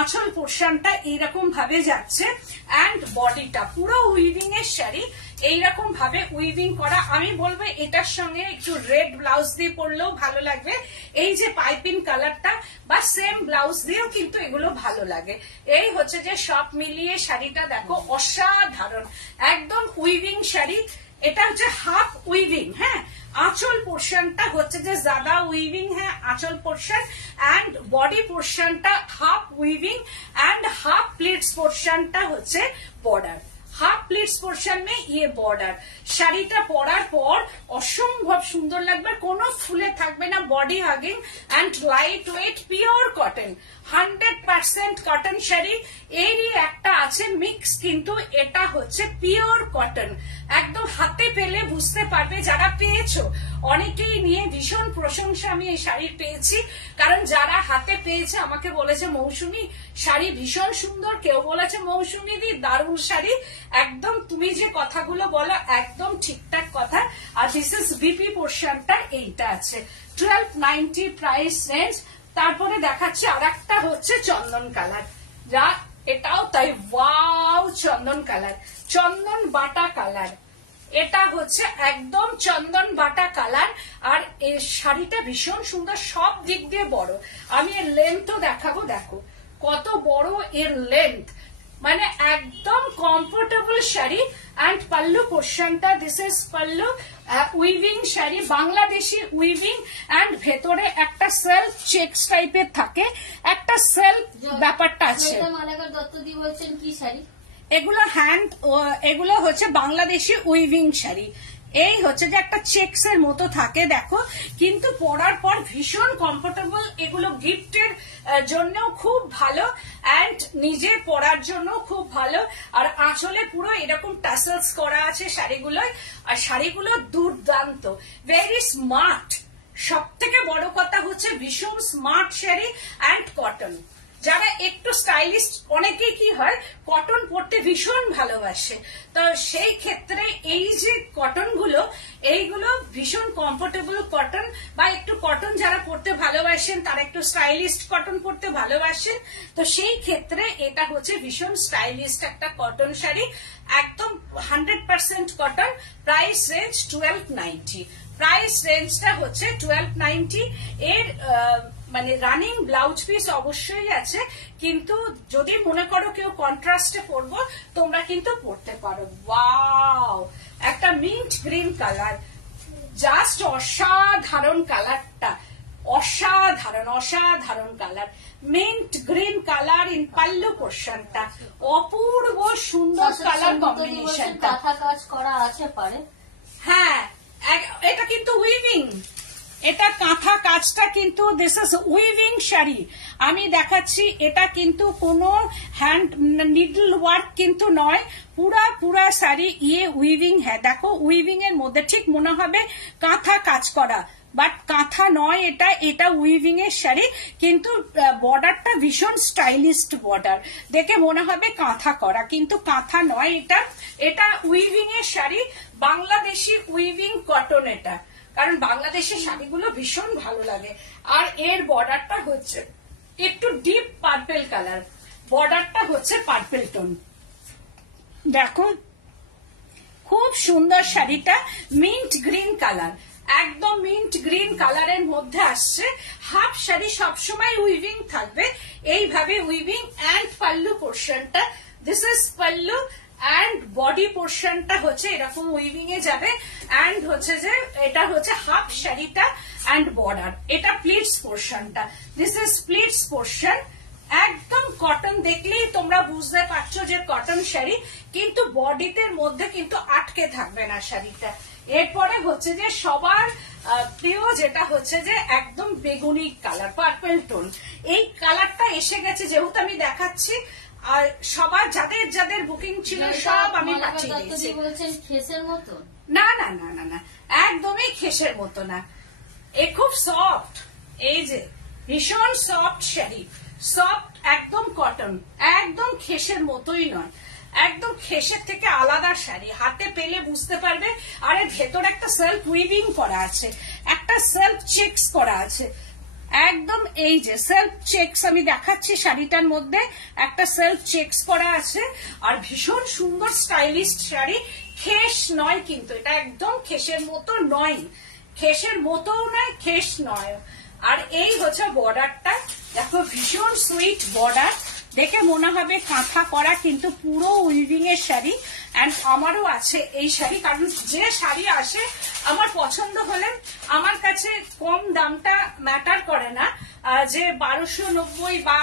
আঁচল পোর্শনটা এইরকম ভাবে যাচ্ছে, অ্যান্ড বডিটা পুরো উইভিং এর শাড়ি, এইরকম ভাবে উইভিং করা। আমি বলবো এটার সঙ্গে একটু রেড ব্লাউজ দিয়ে পরলেও ভালো লাগবে, এই যে পাইপিং কালারটা, বা সেম ব্লাউজ দিয়েও কিন্তু এগুলো ভালো লাগে। এই হচ্ছে যে সব মিলিয়ে শাড়িটা দেখো অসাধারণ, একদম উইভিং শাড়ি। এটা হচ্ছে হাফ উইভিং, হ্যাঁ, আঁচল পোর্শনটা হচ্ছে যে জাদা উইভিং, হ্যাঁ আঁচল পোর্শন, এন্ড বডি পোর্শনটা half weaving, and half pleats পোর্শনটা হচ্ছে বর্ডার, হাফ প্লিটস পোর্শন মে ইয়ে বর্ডার। শাড়িটা পরার পর অসম্ভব সুন্দর লাগবে, কোনো ফুলে থাকবে না, body hugging and light weight, pure cotton, 100% cotton sari. এরই একটা আছে মিক্স, কিন্তু এটা হচ্ছে পিওর কটন, একদম হাতে পেলে বুঝতে পারবে যারা পেয়েছো। অনেকেই নিয়ে ভীষণ প্রশংসা আমি এই শাড়ির পেয়েছি, কারণ যারা হাতে পেয়েছে আমাকে বলেছে মৌসুমী শাড়ি ভীষণ সুন্দর, কেউ বলেছে মৌসুমী দি দারুণ শাড়ি। একদম তুমি যে কথাগুলো বলো একদম ঠিকঠাক কথা। আর দিস ইজ বিপি পোর্শনটা এইটা আছে 1290 প্রাইস রেঞ্জ। তারপরে দেখাচ্ছি আর একটা হচ্ছে চন্দন কালার, যা এটাও তাই, ওয়াও চন্দন কালার, চন্দন বাটা কালার, এটা হচ্ছে একদম চন্দন বাটা কালার। আর এই শাড়িটা ভীষণ সুন্দর, সব দিক দিয়ে বড়। আমি এর লেন্থও দেখাবো, দেখো কত বড় এর লেন্থ, মানে একদম কমফোর্টেবল শাড়ি। অ্যান্ড পাল্লু পোর্শনটা, this is pallu, weaving sari, Bangladeshi weaving, and ভেতরে একটা সেলফ চেক্স টাইপের থাকে, একটা সেলফ ব্যাপারটা আছে। মালাকার দত্তদি বলছেন কি শাড়ি এগুলো? হ্যান্ড, এগুলো হচ্ছে বাংলাদেশি উইভিং শাড়ি। এই হচ্ছে যে একটা চেক্স এর মতো থাকে, দেখো, কিন্তু পরার পর ভীষণ কমফোর্টেবল। এগুলো গিফটের জন্যও খুব ভালো, অ্যান্ড নিজে পরার জন্য খুব ভালো। আর আঁচলে পুরো এরকম টাসেলস করা আছে শাড়িগুলোয়, আর শাড়িগুলো দুর্দান্ত, ভেরি স্মার্ট। সব থেকে বড় কথা হচ্ছে ভীষণ স্মার্ট শাড়ি, অ্যান্ড কটন, যারা একটু স্টাইলিস্ট, অনেকেই কি হয় কটন পরতে ভীষণ ভালোবাসে, তো সেই ক্ষেত্রে এই যে কটন গুলো, এইগুলো ভীষণ কমফোর্টেবল কটন, বা একটু কটন যারা পরতে ভালোবাসেন, তারা একটু স্টাইলিস্ট কটন পরতে ভালোবাসেন, তো সেই ক্ষেত্রে এটা হচ্ছে ভীষণ স্টাইলিস্ট একটা কটন শাড়ি, একদম 100% কটন। প্রাইস রেঞ্জ 1290, প্রাইস রেঞ্জটা হচ্ছে 1290। এর মানে রানিং ব্লাউজ পিস অবশ্যই আছে, কিন্তু যদি মনে করো কেউ কন্ট্রাস্টে পরবো, তোমরা কিন্তু পরতে পারো। ওয়াও, একটা মিন্ট গ্রিন কালার, জাস্ট অসাধারণ কালারটা, অসাধারণ অসাধারণ colour, mint green colour in pallu পোর্শনটা, অপূর্ব সুন্দর কালার কম্বিনেশনটা। কাঁথা কাজ করা আছে পারে? হ্যাঁ, এটা কিন্তু উইভিং, এটা কাঁথা কাজটা কিন্তু দিস ইজ উইভিং শাড়ি। আমি দেখাচ্ছি, এটা কিন্তু কোনো হ্যান্ড নিডল ওয়ার্ক কিন্তু নয়, পুরা শাড়ি উইভিং। হ্যাঁ দেখো, উইভিং এর মধ্যে ঠিক মনে হবে কাঁথা কাজ করা, বাট কাঁথা নয় এটা, এটা উইভিং এর শাড়ি, কিন্তু বর্ডারটা ভীষণ স্টাইলিস্ট বর্ডার, দেখে মনে হবে কাঁথা করা, কিন্তু কাঁথা নয় এটা, এটা উইভিং এর শাড়ি, বাংলাদেশি উইভিং কটন এটা, কারণ বাংলাদেশের শাড়িগুলো ভীষণ ভালো লাগে। আর এর বর্ডারটা হচ্ছে একটু ডিপ পার্পেল কালার, বর্ডারটা হচ্ছে পার্পেল টোন। দেখো খুব সুন্দর শাড়িটা, মিন্ট গ্রিন কালার, একদম মিন্ট গ্রিন কালারের মধ্যে আসছে। হাফ শাড়ি সবসময় উইভিং থাকবে, এইভাবে উইভিং। অ্যান্ড পাল্লু পোর্শনটা, this is pallu, and body পোর্শনটা হচ্ছে এরকম উইভিং এ যাবে। অ্যান্ড হচ্ছে যে এটা হচ্ছে হাফ শাড়িটা অ্যান্ড বর্ডার, এটা প্লিটস পোর্শনটা, দিস ইজ প্লিটস পোর্শন। একদম কটন, দেখলেই তোমরা বুঝতে পারছো যে কটন শাড়ি, কিন্তু বডিতে মধ্যে কিন্তু আটকে থাকবে না শাড়িটা। এরপরে হচ্ছে যে সবার প্রিয়, যেটা হচ্ছে যে একদম বেগুনি কালার, পার্পল টোন, এই কালারটা এসে গেছে, যেহেতু আমি দেখাচ্ছি, আর সবার যাদের যাদের বুকিং ছিল সব আমি পাঠিয়ে দিয়েছি। বলছেন খেসের মতো? না না না না না, একদমই খেসের মতো না, এ খুব সফট, এই যে ভীষণ সফট শাড়ি, সফট একদম কটন, একদম খেসের মতোই নয়, একদম খেসের থেকে আলাদা শাড়ি, হাতে পেলে বুঝতে পারবে। আর এর ভেতর একটা সেলফ উইভিং করা আছে, একটা সেলফ চেকস করা আছে, একদম এই যে সেলফ চেকস আমি দেখাচ্ছি, শাড়িটার মধ্যে একটা সেলফ চেকস করা আছে। আর ভীষণ সুন্দর স্টাইলিস্ট শাড়ি, খেস নয় কিন্তু, এটা একদম খেসের মতো নয়, খেসের মতো নয়, খেস নয়। আর এই হচ্ছে বর্ডারটা, দেখো ভীষণ সুইট বর্ডার, দেখে মনে হবে কাঁথা করা, কিন্তু পুরো উইভিং এর শাড়ি। এন্ড আমারও আছে এই শাড়ি, কারণ যে শাড়ি আসে আমার পছন্দ হলে আমার কাছে কম দামটা ম্যাটার করে না, যে 1290 বা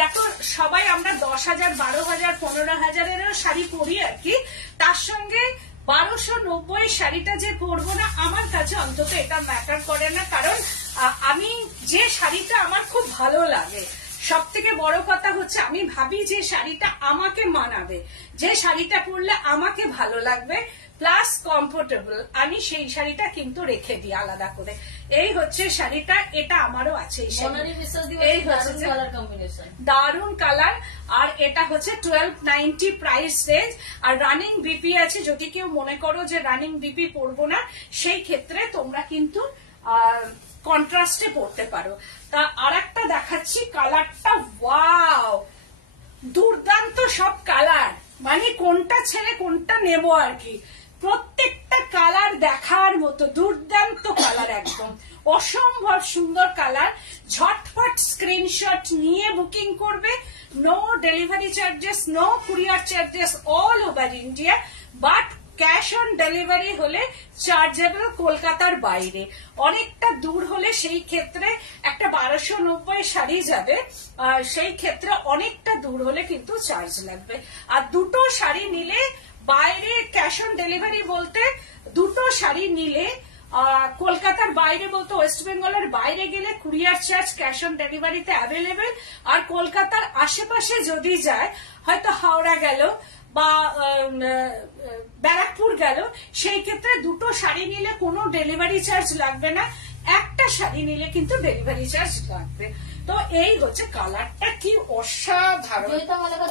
দেখো সবাই আমরা 10,000, 12,000, 15,000-এরও শাড়ি পরি আর কি, তার সঙ্গে 1290 শাড়িটা যে পরবো না, আমার কাছে অন্তত এটা ম্যাটার করে না, কারণ আমি যে শাড়িটা আমার খুব ভালো লাগে, সব থেকে বড় কথা হচ্ছে আমি ভাবি যে শাড়িটা আমাকে মানাবে, যে শাড়িটা পরলে আমাকে ভালো লাগবে প্লাস কমফোর্টেবল, আমি সেই শাড়িটা কিন্তু রেখে দিই আলাদা করে। এই হচ্ছে শাড়িটা, এটা আমারও আছে, এই হচ্ছে দারুন কালার। আর এটা হচ্ছে 1290 প্রাইস রেঞ্জ। আর রানিং বিপি আছে, যদি কেউ মনে করো যে রানিং বিপি পরবো না, সেই ক্ষেত্রে তোমরা কিন্তু কন্ট্রাস্টে পড়তে পারো। তা আর একটা দেখাচ্ছি, কালারটা ওয়াও, দুর্দান্ত সব কালার, মানে কোনটা ছেড়ে কোনটা নেবো আর কি, প্রত্যেকটা কালার দেখার মতো, দুর্দান্ত কালার, একদম অসম্ভব সুন্দর কালার। ঝটপট স্ক্রিনশট নিয়ে বুকিং করবে, no delivery charges, no courier charges all over India, but cash on delivery হলে চার্জেবল কলকাতার বাইরে। অনেকটা দূর হলে সেই ক্ষেত্রে একটা 1290 শাড়ি যাবে, সেই ক্ষেত্রে অনেকটা দূর হলে কিন্তু চার্জ লাগবে। আর দুটো শাড়ি নিলে বাইরে ক্যাশ অন ডেলিভারি বলতে, দুটো শাড়ি নিলে কলকাতার বাইরে বলতে ওয়েস্ট বেঙ্গলের বাইরে গেলে কুরিয়ার চার্জ ক্যাশ অন ডেলিভারিতে অ্যাভেলেবেল। আর কলকাতার আশেপাশে যদি যায়, হয়তো হাওড়া গেল বা ব্যারাকপুর গেল, সেই ক্ষেত্রে দুটো শাড়ি নিলে কোনো ডেলিভারি চার্জ লাগবে না, একটা শাড়ি নিলে কিন্তু ডেলিভারি চার্জ লাগবে। তো এই হচ্ছে কালারটা কি অসাধারণ,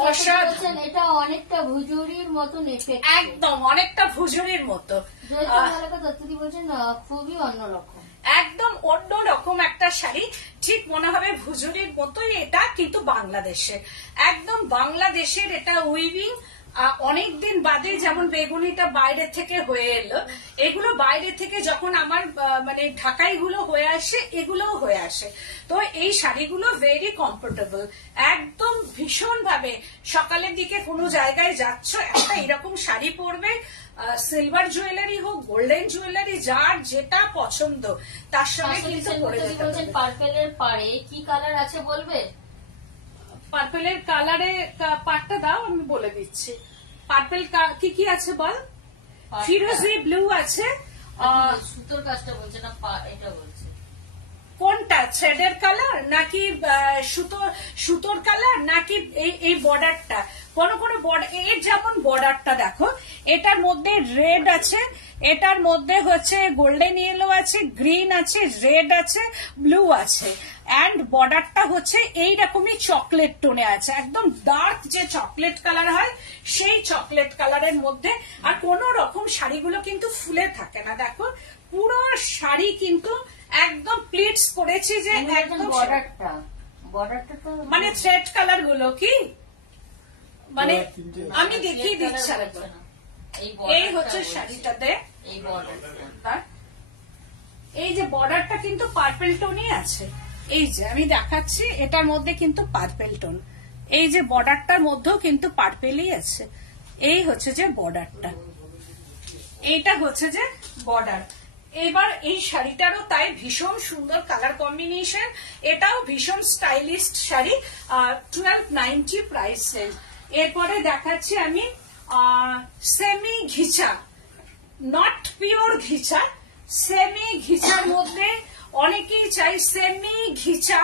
অসাধারণ। এটা অনেকটা ভুজুরির মতন এফেক্ট, একদম অনেকটা ভুজুরির মতো। দত্তদি বলছেন খুবই অন্যরকম, একদম অন্য রকম একটা শাড়ি, ঠিক মনে হবে ভুজুরির মতোই। এটা কিন্তু বাংলাদেশের, একদম বাংলাদেশের এটা উইভিং। অনেকদিন বাদে যেমন বেগুনিটা বাইরে থেকে হয়ে এলো, এগুলো বাইরে থেকে যখন আমার মানে ঢাকাই গুলো হয়ে আসে, এগুলোও হয়ে আসে। তো এই শাড়িগুলো ভেরি কমফোর্টেবল, একদম ভীষণ ভাবে সকালের দিকে কোনো জায়গায় যাচ্ছ, একটা এরকম শাড়ি পরবে, সিলভার জুয়েলারি হোক, গোল্ডেন জুয়েলারি, যার যেটা পছন্দ তার সঙ্গে কিন্তু পরে যেতে পারবে। পার্পেলের পাড়ে কি কালার আছে বলবে? পার্পেলের কালারে পাটটা দাও, আমি বলে দিচ্ছি। পার্পেল কি কি আছে বল? ফিরোজি ব্লু আছে, সুতোর কাজটা বলছে না, এটা বলছে কোনটা? থ্রেডের কালার নাকি সুতোর কালার নাকি এই বর্ডারটা? কোন বর্ডার, এর যেমন বর্ডারটা দেখো, এটার মধ্যে রেড আছে, এটার মধ্যে হচ্ছে গোল্ডেন ইয়েলো আছে, গ্রিন আছে, রেড আছে, ব্লু আছে, এন্ড বর্ডারটা হচ্ছে এইরকমই চকলেট টোনে আছে, একদম ডার্ক যে চকলেট কালার হয় সেই চকলেট কালারের মধ্যে। আর কোন রকম শাড়িগুলো কিন্তু ফুলে থাকে না, দেখো পুরো শাড়ি কিন্তু একদম প্লিটস করেছি, যে একদম বর্ডারটা তো মানে থ্রেড কালার গুলো কি মানে আমি দেখিয়ে দিচ্ছি। এই হচ্ছে শাড়িটাতে এই যে বর্ডারটা কিন্তু পার্পেল টোনই আছে, এই যে আমি দেখাচ্ছি, এটার মধ্যে কিন্তু পার্পেল টোন, এই যে বর্ডারটার মধ্যেও কিন্তু পার্পেলই আছে। এই হচ্ছে যে বর্ডারটা, এইটা হচ্ছে যে বর্ডার। এবার এই শাড়িটারও তাই ভীষণ সুন্দর কালার কম্বিনেশন, এটাও ভীষণ স্টাইলিশ শাড়ি, 1290 প্রাইস রেঞ্জ। এরপরে দেখাচ্ছি আমি semi ghicha, not pure ghicha, semi ঘিচার মধ্যে অনেকেই চাই सेमी घिचा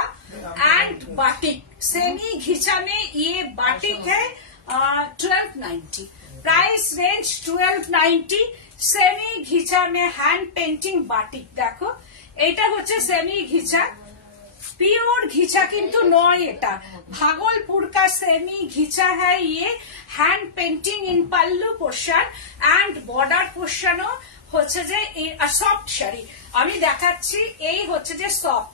एंड बाटिक। सेमी घिचा में ये बाटिक है 1290, प्राइस रेंज 1290। सेमी घिचा में हैंड पेंटिंग बाटिक, देखो এটা হচ্ছে सेमी घिचा, प्योर घिचा किंतु नॉय, এটা भागलपुर का सेमी घिचा है। ये hand painting in pallu portion and border portion হচ্ছে যে সফট শাড়ি আমি দেখাচ্ছি, এই হচ্ছে যে সফট,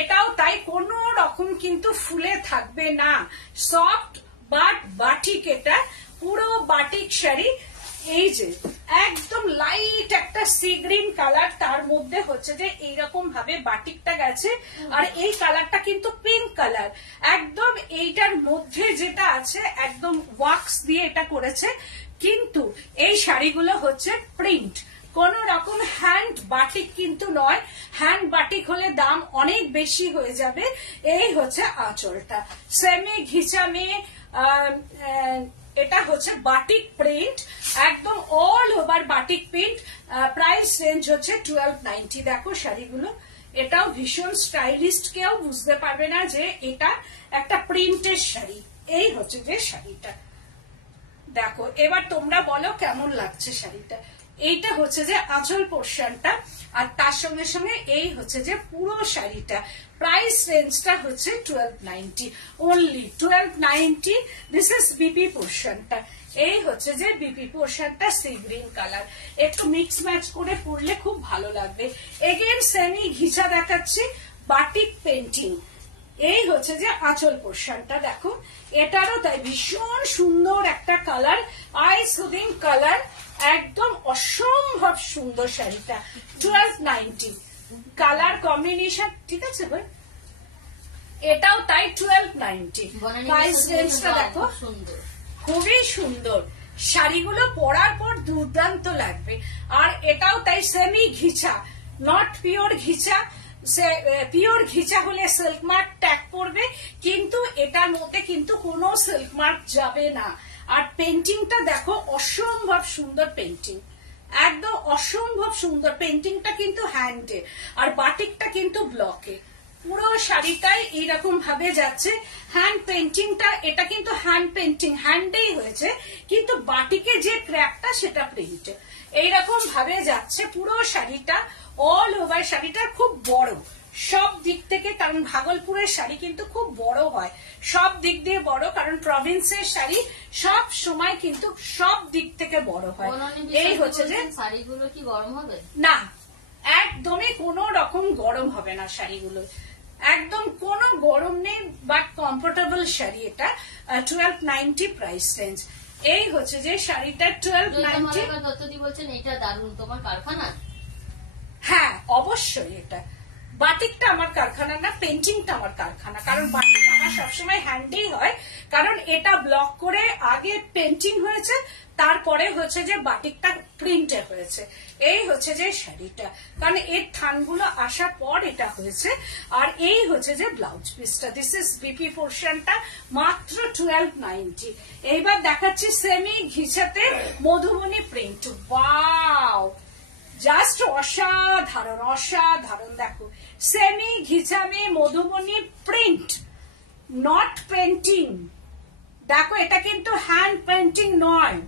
এটাও তাই কোন রকম কিন্তু ফুলে থাকবে না, সফট বাট বাটিক, এটা পুরো বাটিক শাড়ি। এই যে একদম লাইট একটা সি গ্রিন কালার, তার মধ্যে হচ্ছে যে এইরকম ভাবে বাটিকটা গেছে, আর এই কালারটা কিন্তু পিঙ্ক কালার, একদম এইটার মধ্যে যেটা আছে একদম ওয়াক্স দিয়ে এটা করেছে, কিন্তু এই শাড়িগুলো হচ্ছে প্রিন্ট, কোন রকম হ্যান্ড বাটিক কিন্তু নয়, হ্যান্ড বাটিক হলে দাম অনেক বেশি হয়ে যাবে। এই হচ্ছে আঁচলটা, সেমি ঘিচা মে এটা হচ্ছে বাটিক প্রিন্ট, একদম all over batik print, price range হচ্ছে 1290। দেখো শাড়িগুলো, এটাও ভীষণ স্টাইলিশ, কেউ বুঝতে পারবে না যে এটা একটা প্রিন্টের শাড়ি। এই হচ্ছে যে শাড়িটা, দেখো এবার তোমরা বলো কেমন লাগছে শাড়িটা। এইটা হচ্ছে যে আঁচল পোর্শনটা, আর তার সঙ্গে সঙ্গে এই হচ্ছে যে পুরো শাড়িটা, প্রাইস রেঞ্জটা হচ্ছে 1290, অনলি 1290। দিস ইজ বিপি পোর্শনটা, এই হচ্ছে যে বিপি পোর্শনটা সি গ্রিন কালার, একটু মিক্স ম্যাচ করে পরলে খুব ভালো লাগবে। এগেন সেমি ঘিচা দেখাচ্ছি, বাটিক পেন্টিং, এই হচ্ছে যে আঁচল পোর্শনটা, দেখো এটারও তাই ভীষণ সুন্দর একটা কালার, আই সুদিং কালার, একদম অসম্ভব সুন্দর শাড়িটা, 1290 কালার কম্বিনেশন, ঠিক আছে ভাই, এটাও তাই 1290। প্রাইস রেঞ্জটা দেখো খুবই সুন্দর, শাড়িগুলো পরার পর দুর্দান্ত লাগবে। আর এটাও তাই semi ghicha, not pure ghicha, pure ঘিচা হলে সিল্ক মার্ক ট্যাগ পড়বে, কিন্তু এটার মধ্যে কিন্তু কোনো সিল্ক মার্ক যাবে না। আর পেন্টিংটা দেখো অসম্ভব সুন্দর পেন্টিং, একদম অসম্ভব সুন্দর পেন্টিংটা কিন্তু হ্যান্ডে, আর বাটিকটা কিন্তু ব্লকে, পুরো শাড়িটাই এইরকম ভাবে যাচ্ছে। হ্যান্ড পেন্টিংটা, এটা কিন্তু হ্যান্ড পেন্টিং হ্যান্ডেই হয়েছে, কিন্তু বাটিকে যে ক্র্যাকটা সেটা প্রিন্ট, এইরকম ভাবে যাচ্ছে পুরো শাড়িটা, অল ওভার শাড়িটা খুব বড়, সব দিক থেকে, কারণ ভাগলপুরের শাড়ি কিন্তু খুব বড় হয়, সব দিক দিয়ে বড়, কারণ প্রভিন্সের শাড়ি সব সময় কিন্তু সব দিক থেকে বড় হয়। এই হচ্ছে যে শাড়িগুলো কি গরম হবে না, একদমই কোনো রকম গরম হবে না শাড়িগুলো, একদম কোনো গরম নেই, বাট কমফোর্টেবল শাড়ি। এটা 1290 প্রাইস রেঞ্জ। এই হচ্ছে যে শাড়িটা 1290। দত্তদি বলছেন এটা দারুণ, তোমার কারখানা? হ্যাঁ অবশ্যই, এটা বাটিকটা আমার কারখানা না, পেন্টিংটা আমার কারখানা। কারণ বাটিক আমার সবসময় হ্যান্ডেই হয়, কারণ এটা ব্লক করে আগে পেন্টিং হয়েছে, তারপরে হচ্ছে যে বাটিকটা প্রিন্টে হয়েছে। এই হচ্ছে যে শাড়িটা, কারণ এর থানগুলো আসার পর এটা হয়েছে। আর এই হচ্ছে যে ব্লাউজ পিসটা, দিস ইজ বিপি পোর্শনটা, মাত্র 1290। এইবার দেখাচ্ছি সেমি ঘিচাতে মধুবনী প্রিন্ট। ওয়াও, জাস্ট অসাধারণ অসাধারণ। দেখো সেমি ঘিচামে মধুবনী প্রিন্ট, নট পেন্টিং। দেখো এটা কিন্তু হ্যান্ড পেন্টিং নয়,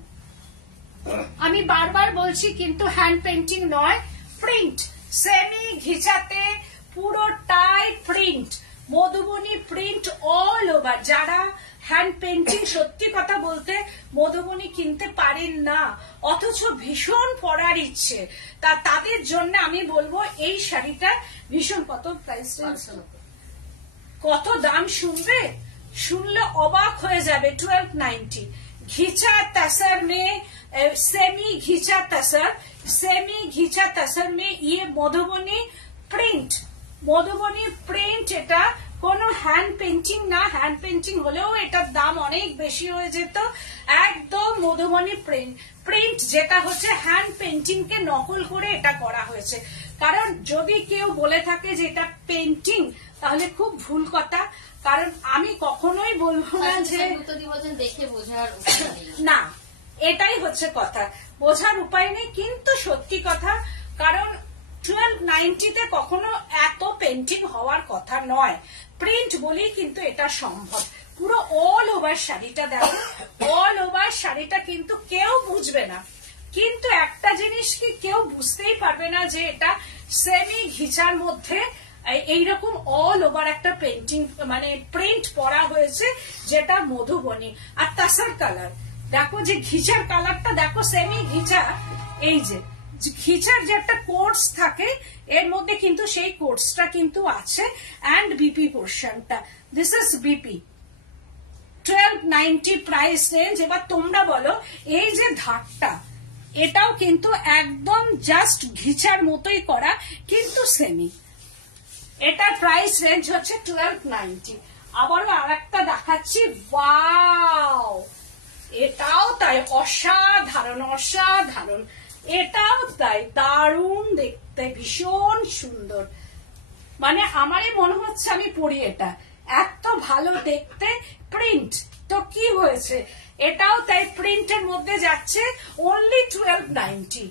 আমি বারবার বলছি, কিন্তু হ্যান্ড পেন্টিং নয়, প্রিন্ট। সেমি ঘিচাতে পুরোটাই print, Madhubani print all over. যারা হ্যান্ড পেন্টিং সত্যি কথা বলতে মধুবনী কিনতে পারেন না, অথচ ভীষণ পরার ইচ্ছে, তাদের জন্য আমি বলবো এই শাড়িটা ভীষণ। কত প্রাইস, কত দাম শুনবে, শুনলে অবাক হয়ে যাবে। 1290। घिचा तसर में सेमी घिचा तसर में ये मधुबनी प्रिंट এটা কোনো হ্যান্ড পেন্টিং না, হ্যান্ড পেন্টিং হলেও এটার দাম অনেক বেশি হয়ে যেত। একদম মধুবনী প্রিন্ট, যেটা হচ্ছে হ্যান্ড পেন্টিং কে নকল করে এটা করা হয়েছে। কারণ যদি কেউ বলে থাকে যে এটা পেন্টিং, তাহলে খুব ভুল কথা। কারণ আমি কখনোই বলবো না যে দেখে বোঝার না, এটাই হচ্ছে কথা, বোঝার উপায় নেই, কিন্তু সত্যি কথা। কারণ 1290-তে কখনো এত পেন্টিং হওয়ার কথা নয়, প্রিন্ট বলেই কিন্তু এটা সম্ভব। পুরো অল ওভার শাড়িটা দেখো, অল ওভার শাড়িটা কিন্তু কেউ বুঝবে না, কিন্তু একটা জিনিস কি কেউ বুঝতেই পারবে না যে এটা সেমি ঘিচার মধ্যে এইরকম অল ওভার একটা পেন্টিং মানে প্রিন্ট পরা হয়েছে, যেটা মধুবনী। আর তাসার কালার দেখো, যে ঘিচার কালারটা দেখো, সেমি ঘিচা, এই যে ঘিচার যে একটা কোর্স থাকে এর মধ্যে কিন্তু সেই কোর্সটা কিন্তু আছে। অ্যান্ড বিপি পোর্শনটা, this is BP 1290 price range. এবার তোমরা বলো, এই যে ধারটা, এটাও কিন্তু একদম জাস্ট ঘিচার মতোই করা, কিন্তু সেমি। এটা প্রাইস রেঞ্জ হচ্ছে 1290। আবারও আর একটা দেখাচ্ছি, ওয়াও, এটাও তাই অসাধারণ অসাধারণ, এটাও তাই দারুণ দেখতে, ভীষণ সুন্দর। মানে আমারই মনে হচ্ছে আমি পরি এটা, এত ভালো দেখতে। প্রিন্ট তো কি হয়েছে, এটাও তাই প্রিন্টের মধ্যে যাচ্ছে, অনলি 1290।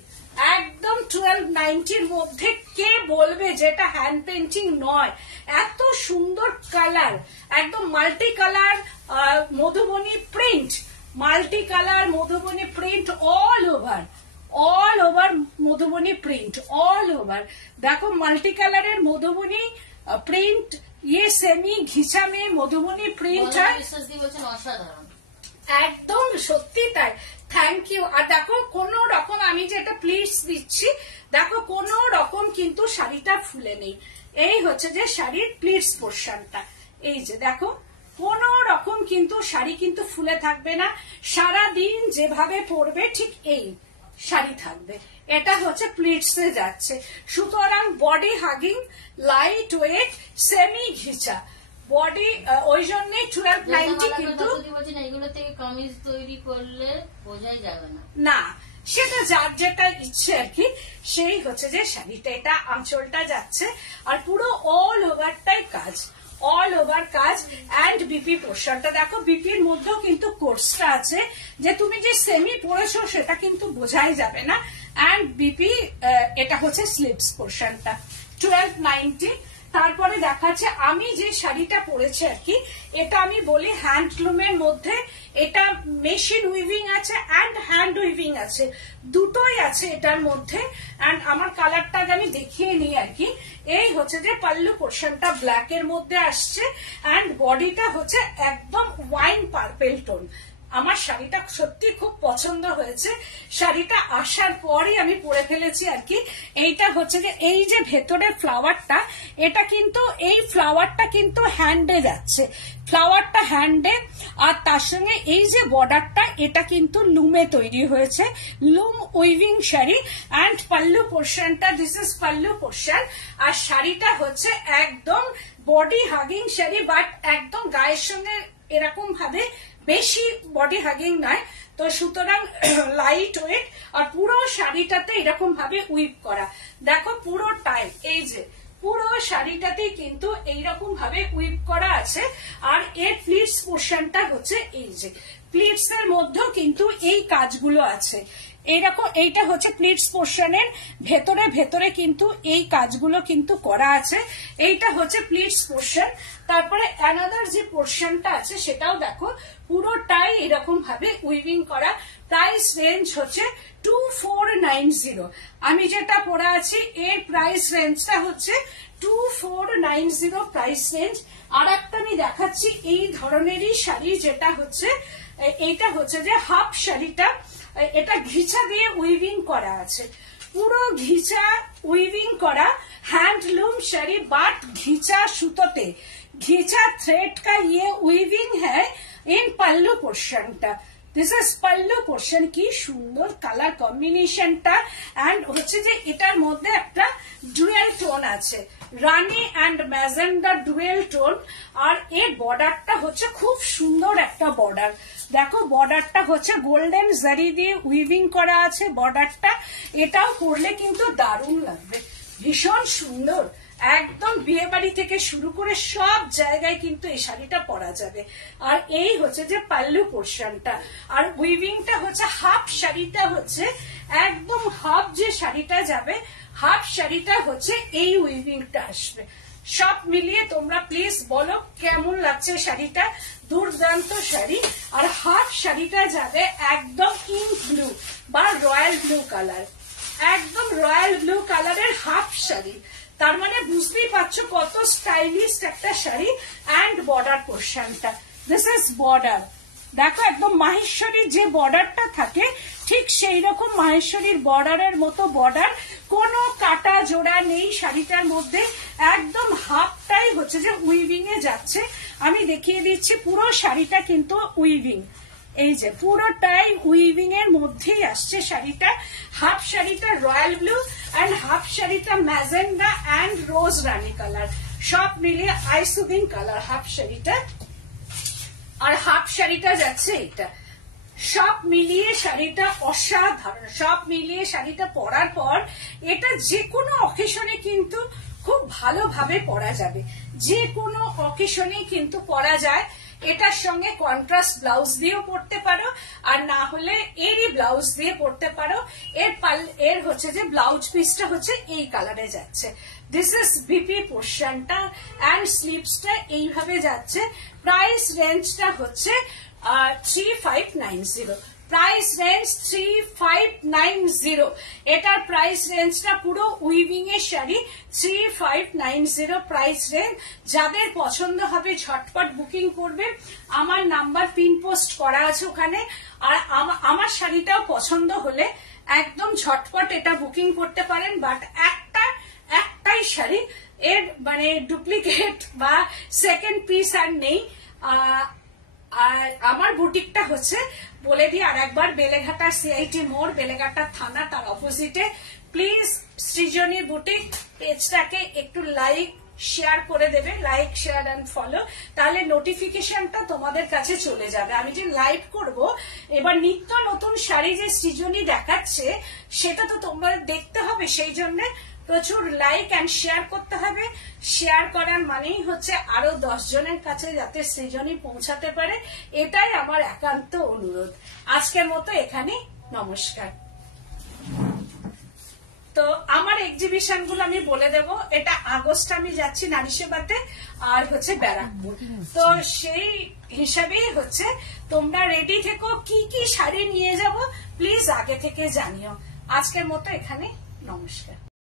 একদম 1290-র মধ্যে কে বলবে যেটা হ্যান্ড পেন্টিং নয়? এত সুন্দর কালার, একদম multi colour Madhubani print, multi colour Madhubani print all over Madhubani print all over. দেখো মাল্টি কালারের মধুবনী প্রিন্ট, ये सेमी घिचा में মধুবনী প্রিন্ট অসাধারণ, একদম সত্যি তাই। Thank you. আর দেখো কোন রকম আমি যেটা প্লিটস দিচ্ছি, দেখো কোন রকম কিন্তু শাড়িটা ফুলে নেই। এই হচ্ছে যে শাড়ির প্লিটস পোর্শনটা, এই যে দেখো, কোন রকম কিন্তু শাড়ি কিন্তু ফুলে থাকবে না, সারা দিন যেভাবে পরবে ঠিক এই শাড়ি থাকবে। এটা হচ্ছে প্লিটসে যাচ্ছে, সুতরাং body hugging, light weight, semi ghicha body, ওই জন্যই 1290। কিন্তু এগুলো থেকে কামিজ তৈরি করলে বোঝাই যাবে না, না, সেটা যার যেটা ইচ্ছে আর কি। সেই হচ্ছে যে শাড়িটা, এটা আঁচলটা যাচ্ছে, আর পুরো অল ওভারটাই কাজ, অল ওভার কাজ। অ্যান্ড বিপি পোর্শনটা দেখো, বিপির মধ্যেও কিন্তু কোর্সটা আছে, যে তুমি যে সেমি পরেছো সেটা কিন্তু বোঝাই যাবে না। অ্যান্ড বিপি, এটা হচ্ছে স্লিভস পোর্শনটা 1290। তারপরে দেখাচ্ছে আমি যে শাড়িটা পরেছি আর কি, এটা আমি বলি হ্যান্ডলুমের মধ্যে, এটা মেশিন উইভিং আছে অ্যান্ড হ্যান্ড উইভিং আছে, দুটোই আছে এটার মধ্যে। অ্যান্ড আমার কালারটা আমি দেখিয়ে নিই আর কি। এই হচ্ছে যে পাল্লু পোর্শনটা ব্ল্যাক এর মধ্যে আসছে অ্যান্ড বডিটা হচ্ছে একদম ওয়াইন পার্পেল টোন। আমার শাড়িটা সত্যি খুব পছন্দ হয়েছে, শাড়িটা আসার পরই আমি পরে ফেলেছি আর কি। এইটা হচ্ছে যে এই যে ভেতরের ফ্লাওয়ারটা, এটা কিন্তু এই ফ্লাওয়ারটা কিন্তু হ্যান্ডে যাচ্ছে, ফ্লাওয়ারটা হ্যান্ডে, আর তার সঙ্গে এই যে বর্ডারটা এটা কিন্তু লুমে তৈরি হয়েছে, লুম উইভিং শাড়ি। অ্যান্ড পাল্লু পোর্শনটা, দিস ইজ পাল্লু পোর্শন। আর শাড়িটা হচ্ছে একদম বডি হাগিং শাড়ি, বাট একদম গায়ের সঙ্গে এরকম ভাবে বেশি বডি হাগিং নয়, তো সুতরাং লাইট ওয়েট। আর পুরো শাড়িটাতে এরকম ভাবে উইপ করা, দেখো পুরোটাই এই যে পুরো শাড়িটাতে কিন্তু এইরকম ভাবে উইপ করা আছে। আর এর প্লিটস পোর্শনটা হচ্ছে এই যে প্লিটস এর মধ্যেও কিন্তু এই কাজগুলো আছে এইরকম। এইটা হচ্ছে প্লিটস পোর্শনের ভেতরে ভেতরে কিন্তু এই কাজগুলো কিন্তু করা আছে, এইটা হচ্ছে প্লিটস পোর্শন। তারপরে অ্যানাদার যে পোর্শনটা আছে সেটাও দেখো পুরোটাই এরকম ভাবে উইভিং করা। প্রাইস রেঞ্জ হচ্ছে 2490। আমি যেটা পরে আছি এর প্রাইস রেঞ্জটা হচ্ছে 2490 প্রাইস রেঞ্জ। আর একটা আমি দেখাচ্ছি এই ধরনেরই শাড়ি, যেটা হচ্ছে এইটা হচ্ছে যে হাফ শাড়িটা, এটা ঘিচা দিয়ে উইভিং করা আছে, পুরো ঘিচা উইভিং করা हैंडलूम शाड़ी, बट घिचा सुतोते, घिचा थ्रेड का ये उइविंग है इन पल्लू पोर्शन टा। दिस इज पल्लू पोर्शन की सुंदर कलर कॉम्बिनेशनটা एंड হচ্ছে যে এটার মধ্যে একটা ডুয়েল টোন আছে, রানি এন্ড ম্যাজেন্ডা ডুয়েল টোন। আর এর বর্ডারটা হচ্ছে খুব সুন্দর একটা বর্ডার, দেখো বর্ডারটা হচ্ছে গোল্ডেন জারি দিয়ে উইভিং করা আছে বর্ডারটা। এটাও পরলে কিন্তু দারুণ লাগবে, ভীষণ সুন্দর, একদম বিয়ে বাড়ি থেকে শুরু করে সব জায়গায় কিন্তু এই শাড়িটা পরা যাবে। আর এই হচ্ছে যে পাল্লু পোর্শনটা, আর উইভিংটা হচ্ছে হাফ শাড়িটা হচ্ছে একদম হাফ যে শাড়িটা যাবে, হাফ শাড়িটা হচ্ছে এই উইভিংটা আসবে। সব মিলিয়ে তোমরা প্লিজ বলো কেমন লাগছে শাড়িটা, দুর্দান্ত শাড়ি। আর হাফ শাড়িটা যাবে একদম ইঙ্ক ব্লু বা রয়্যাল ব্লু কালার, একদম রয়্যাল ব্লু কালারের হাফ শাড়ি, তার মানে বুঝতেই পারছো কত স্টাইলিশ একটা শাড়ি। এন্ড বর্ডার পোর্শনটা, দিস ইজ বর্ডার, দেখো একদম মাহেশ্বরীর যে বর্ডারটা থাকে ঠিক সেই রকম মাহেশ্বরীর বর্ডারের মতো বর্ডার, কোনো কাটা জোড়া নেই শাড়িটার মধ্যে, একদম হাফটাই হচ্ছে যে উইভিং এ যাচ্ছে। আমি দেখিয়ে দিচ্ছি পুরো শাড়িটা কিন্তু উইভিং, এই যে পুরোটাই উইভিং এর মধ্যেই আসছে শাড়িটা। হাফ শাড়িটা রয়্যাল ব্লু এন্ড হাফ শাড়িটা magenta and rose rani colour, সব মিলিয়ে আইসুদিন কালার হাফ শাড়িটা। আর হাফ শাড়িটা যাচ্ছে এটা, সব মিলিয়ে শাড়িটা অসাধারণ, সব মিলিয়ে শাড়িটা পরার পর এটা যে কোনো অকেশনে কিন্তু খুব ভালোভাবে পরা যাবে, যে কোনো অকেশনে কিন্তু পরা যায়। এটার সঙ্গে কন্ট্রাস্ট ব্লাউজ দিয়েও পরতে পারো, আর না হলে এরই ব্লাউজ দিয়ে পরতে পারো। এর হচ্ছে যে ব্লাউজ পিসটা হচ্ছে এই কালারে যাচ্ছে। দিস ইজ বিপি পোর্শনটা এন্ড স্লিভসটা এইভাবে যাচ্ছে। প্রাইস রেঞ্জটা হচ্ছে 3590, প্রাইস রেঞ্জ 3590। এটার প্রাইস রেঞ্জটা পুরো উইভিং এর শাড়ি 3590 প্রাইস রেঞ্জ। যাদের পছন্দ হবে ঝটপট বুকিং করবে, আমার নাম্বার পিন পোস্ট করা আছে ওখানে। আর আমার শাড়িটাও পছন্দ হলে একদম ঝটপট এটা বুকিং করতে পারেন। বাট একটাই শাড়ি, এর মানে ডুপ্লিকেট বা সেকেন্ড পিস আর নেই। আর আমার বুটিকটা হচ্ছে বলে দিই আর একবার, বেলেঘাটা সিআইটি মোড়, বেলেঘাটা থানা, তার অপোজিটে। প্লিজ সৃজনী বুটিক পেজটাকে একটু লাইক শেয়ার করে দেবে, লাইক শেয়ার এন্ড ফলো, তাহলে নোটিফিকেশনটা তোমাদের কাছে চলে যাবে। আমি যে লাইভ করব এবার নিত্য নতুন শাড়ি যে সৃজনী দেখাচ্ছে সেটা তো তোমাদের দেখতে হবে, সেই জন্য প্রচুর লাইক এন্ড শেয়ার করতে হবে। শেয়ার করার মানেই হচ্ছে আরো 10 জনের কাছে যাতে সৃজনী পৌঁছাতে পারে, এটাই আমার একান্ত অনুরোধ। আজকের মতো এখানে, নমস্কার। তো আমার এক্সিবিশন গুলো আমি বলে দেব। এটা আগস্ট আমি যাচ্ছি নারী সেবাতে, আর হচ্ছে ব্যারাকপুর। তো সেই হিসাবেই হচ্ছে তোমরা রেডি থেকো, কি কি শাড়ি নিয়ে যাব প্লিজ আগে থেকে জানিও। আজকের মতো এখানে, নমস্কার।